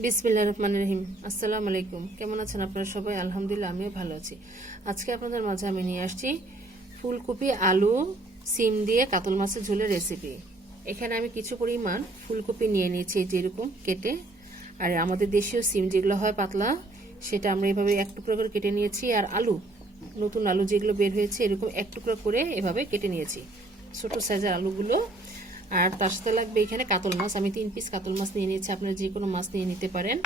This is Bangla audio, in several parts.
বিসমিল্লাহির রহমানির রহিম। আসসালামু আলাইকুম। কেমন আছেন আপনারা সবাই? আলহামদুলিল্লাহ, আমিও ভালো আছি। আজকে আপনাদের মাঝে আমি নিয়ে আসছি ফুলকপি, আলু, সিম দিয়ে কাতল মাছের ঝোলের রেসিপি। এখানে আমি কিছু পরিমাণ ফুলকপি নিয়ে নিয়েছি যেরকম কেটে, আর আমাদের দেশীয় সিম যেগুলো হয় পাতলা, সেটা আমরা এভাবে এক টুকরো করে কেটে নিয়েছি। আর আলু, নতুন আলু যেগুলো বের হয়েছে এরকম এক টুকরো করে এভাবে কেটে নিয়েছি, ছোট সাইজের আলুগুলো। আর তার সাথে লাগবে এখানে কাতল মাছ, আমি 3 পিস কাতল মাছ নিয়ে নিয়েছি, আপনারা যে কোনো মাছ নিয়ে নিতে পারেন।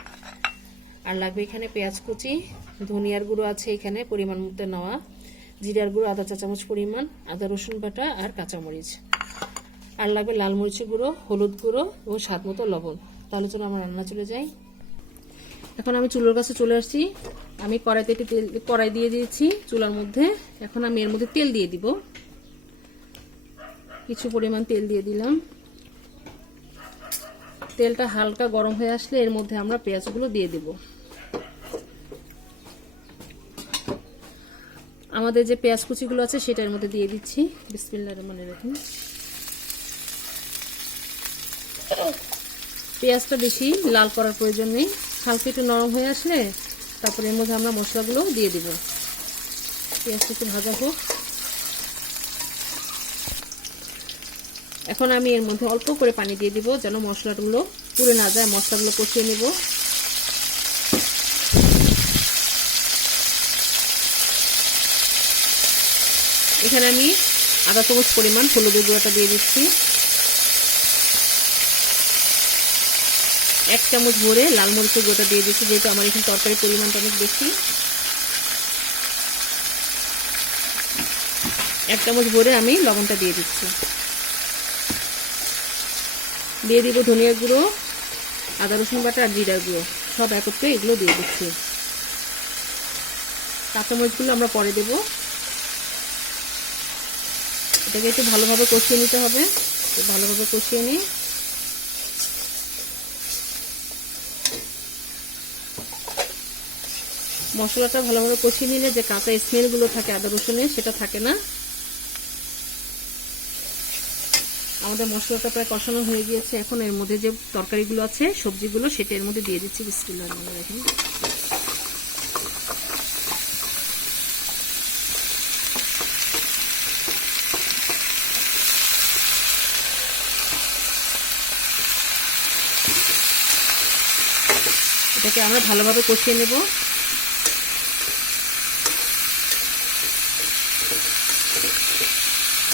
আর লাগবে এখানে পেঁয়াজ কুচি, ধনিয়ার গুঁড়ো আছে এখানে পরিমাণ মতো নেওয়া, জিরার গুঁড়ো আধা চা চামচ পরিমাণ, আদা রসুন বাটা আর কাঁচামরিচ। আর লাগবে লাল মরিচের গুঁড়ো, হলুদ গুঁড়ো এবং স্বাদ মতো লবণ। তাহলে চলো আমরা রান্না চলে যাই। এখন আমি চুলোর কাছে চলে আসছি। আমি কড়াই দিয়ে দিয়েছি চুলার মধ্যে। এখন আমি এর মধ্যে তেল দিয়ে দিব, কিছু পরিমাণ তেল দিয়ে দিলাম। তেলটা হালকা গরম হয়ে আসলে এর মধ্যে আমরা পেঁয়াজগুলো দিয়ে দেব। আমাদের যে পেঁয়াজ কুচিগুলো আছে সেটার মধ্যে দিয়ে দিচ্ছি। বিসমিল্লাহির রহমানির রহিম। পেঁয়াজটা বেশি লাল করার প্রয়োজন নেই, হালকা একটু নরম হয়ে আসলে তারপরে এর মধ্যে আমরা মশলাগুলো দিয়ে দেব। পেঁয়াজটা একটু ভাজা হোক। এখন আমি এর মধ্যে অল্প করে পানি দিয়ে দিব যেন মশলাগুলো পুড়ে না যায়। মশলাগুলো কষিয়ে নেব। এখানে আমি আধা চামচ পরিমাণ হলুদের গুঁড়োটা দিয়ে দিচ্ছি। 1 চামচ ভরে লাল মরিচের গুঁড়োটা দিয়ে দিচ্ছি, যেহেতু আমার এখানে তরকারির পরিমাণটা অনেক বেশি। 1 চামচ ভরে আমি লবণটা দিয়ে দিচ্ছি। দিয়ে দিব ধনিয়ার গুঁড়ো, আদা রসুন বাটা আর জিরার গুঁড়ো, সব একত্রে এগুলো দিয়ে দিচ্ছি। কাঁচামরিচগুলো আমরা পরে দেব। এটাকে একটু ভালোভাবে কষিয়ে নিতে হবে। ভালোভাবে কষিয়ে নিই। মশলাটা ভালোভাবে কষিয়ে নিলে যে কাঁচা স্মেলগুলো থাকে আদা রসুনের, সেটা থাকে না। আমাদের মশলাটা প্রায় কষানো হয়ে গিয়েছে। এখন এর মধ্যে যে তরকারিগুলো আছে, সবজিগুলো, সেটা এর মধ্যে দিয়ে দিচ্ছি। বিসমিল্লাহির রহমানির রহিম। এটাকে আমরা ভালোভাবে কষিয়ে নেব।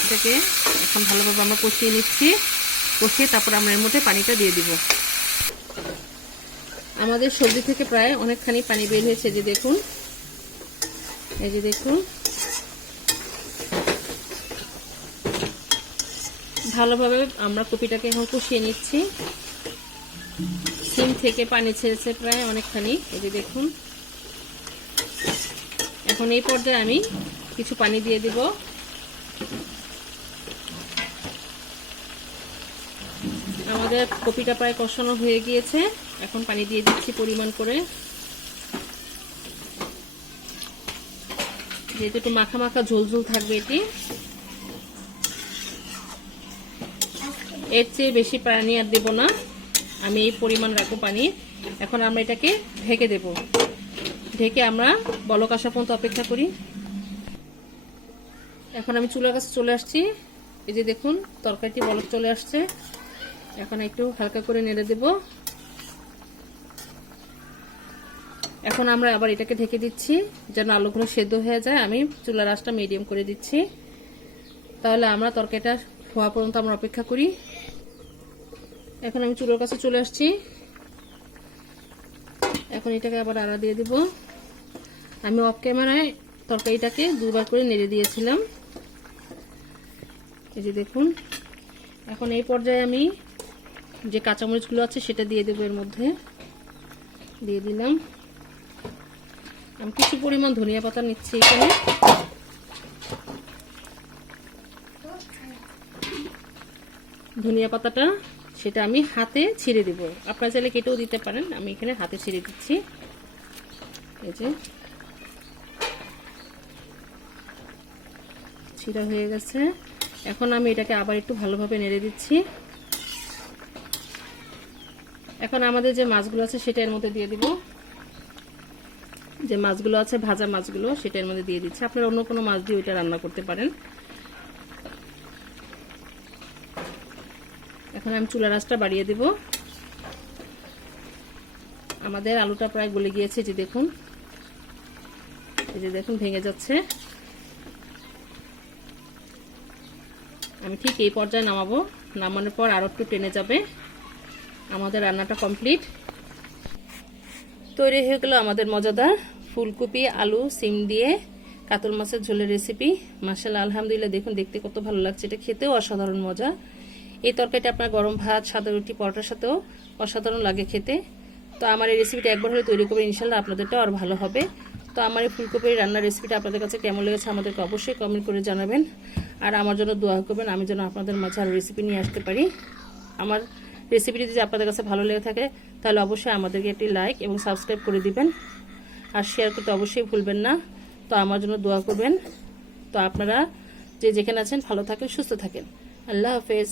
এটাকে এখন ভালোভাবে আমরা কষিয়ে নিচ্ছি। কষিয়ে তারপর আমরা এর মধ্যে পানিটা দিয়ে দিব। আমাদের সবজি থেকে প্রায় অনেকখানি পানি বের হয়েছে, যে দেখুন, এই যে দেখুন। ভালোভাবে আমরা কপিটাকে এখন কষিয়ে নিচ্ছি। সিম থেকে পানি ছেড়েছে প্রায় অনেকখানি, এই যে দেখুন। এখন এই পর্যায়ে আমি কিছু পানি দিয়ে দিব। আমাদের কপিটা প্রায় কষানো হয়ে গিয়েছে। এখন পানি দিয়ে দিচ্ছি পরিমাণ করে, যেহেতু একটু মাখা মাখা ঝোল ঝোল থাকবে এটি। এর চেয়ে বেশি পানি আর দেব না, আমি এই পরিমাণ রাখবো পানি। এখন আমরা এটাকে ঢেকে দেব। ঢেকে আমরা বলক আসা পর্যন্ত অপেক্ষা করি। এখন আমি চুলার কাছে চলে আসছি। এই যে দেখুন, তরকারিটি বলক চলে আসছে। এখন একটু হালকা করে নেড়ে দেব। এখন আমরা আবার এটাকে ঢেকে দিচ্ছি যেন আলুগুলো সেদ্ধ হয়ে যায়। আমি চুলার আঁচটা মিডিয়াম করে দিচ্ছি। তাহলে আমরা তরকারিটা হওয়া পর্যন্ত আমরা অপেক্ষা করি। এখন আমি চুলার কাছে চলে আসছি। এখন এটাকে আবার আড়া দিয়ে দিব। আমি অফ ক্যামেরায় তরকারিটাকে 2বার করে নেড়ে দিয়েছিলাম, এই যে দেখুন। এখন এই পর্যায়ে আমি যে কাঁচামরিচগুলো আছে সেটা দিয়ে দেবো এর মধ্যে। দিয়ে দিলাম। আমি কিছু পরিমাণ ধনিয়া পাতা নিচ্ছি এখানে। ধনিয়া পাতাটা সেটা আমি হাতে ছিঁড়ে দিব, আপনারা চাইলে কেটেও দিতে পারেন। আমি এখানে হাতে ছিঁড়ে দিচ্ছি। এই যে ছিঁড়া হয়ে গেছে। এখন আমি এটাকে আবার একটু ভালোভাবে নেড়ে দিচ্ছি। এখন আমাদের যে মাছগুলো আছে সেটা এর মধ্যে দিয়ে দিব। যে মাছগুলো আছে ভাজা মাছগুলো সেটা এর মধ্যে দিয়ে দিচ্ছি। আপনারা অন্য কোনো মাছ দিয়ে ওইটা রান্না করতে পারেন। এখন আমি চুলার আঁচটা বাড়িয়ে দিব। আমাদের আলুটা প্রায় গলে গিয়েছে, যে দেখুন, এই যে দেখুন ভেঙে যাচ্ছে। আমি ঠিক এই পর্যায়ে নামাবো। নামানোর পর আরো একটু টেনে যাবে। আমাদের রান্নাটা কমপ্লিট। তৈরি হয়ে গেল আমাদের মজাদার ফুলকপি আলু সিম দিয়ে কাতল মাছের ঝোলের রেসিপি। মাশাআল্লাহ, আলহামদুলিল্লাহ, দেখুন দেখতে কত ভালো লাগছে। এটা খেতেও অসাধারণ মজা। এই তরকারিটা আপনার গরম ভাত, সাদা রুটি, পরোটার সাথেও অসাধারণ লাগে খেতে। তো আমার এই রেসিপিটা একবার হলে তৈরি করবেন, ইনশাল্লাহ আপনাদেরটাও আর ভালো হবে। তো আমার এই ফুলকপির রান্নার রেসিপিটা আপনাদের কাছে কেমন লেগেছে আমাদেরকে অবশ্যই কমেন্ট করে জানাবেন। আর আমার জন্য দোয়া করবেন, আমি যেন আপনাদের মাঝে আরও রেসিপি নিয়ে আসতে পারি। আমার রেসিপিটি যদি আপনাদের কাছে ভালো লেগে থাকে তাহলে অবশ্যই আমাদেরকে একটি লাইক এবং সাবস্ক্রাইব করে দিবেন, আর শেয়ার করতে অবশ্যই ভুলবেন না। তো আমার জন্য দোয়া করবেন। তো আপনারা যে যেখানে আছেন ভালো থাকেন, সুস্থ থাকেন। আল্লাহ হাফেজ।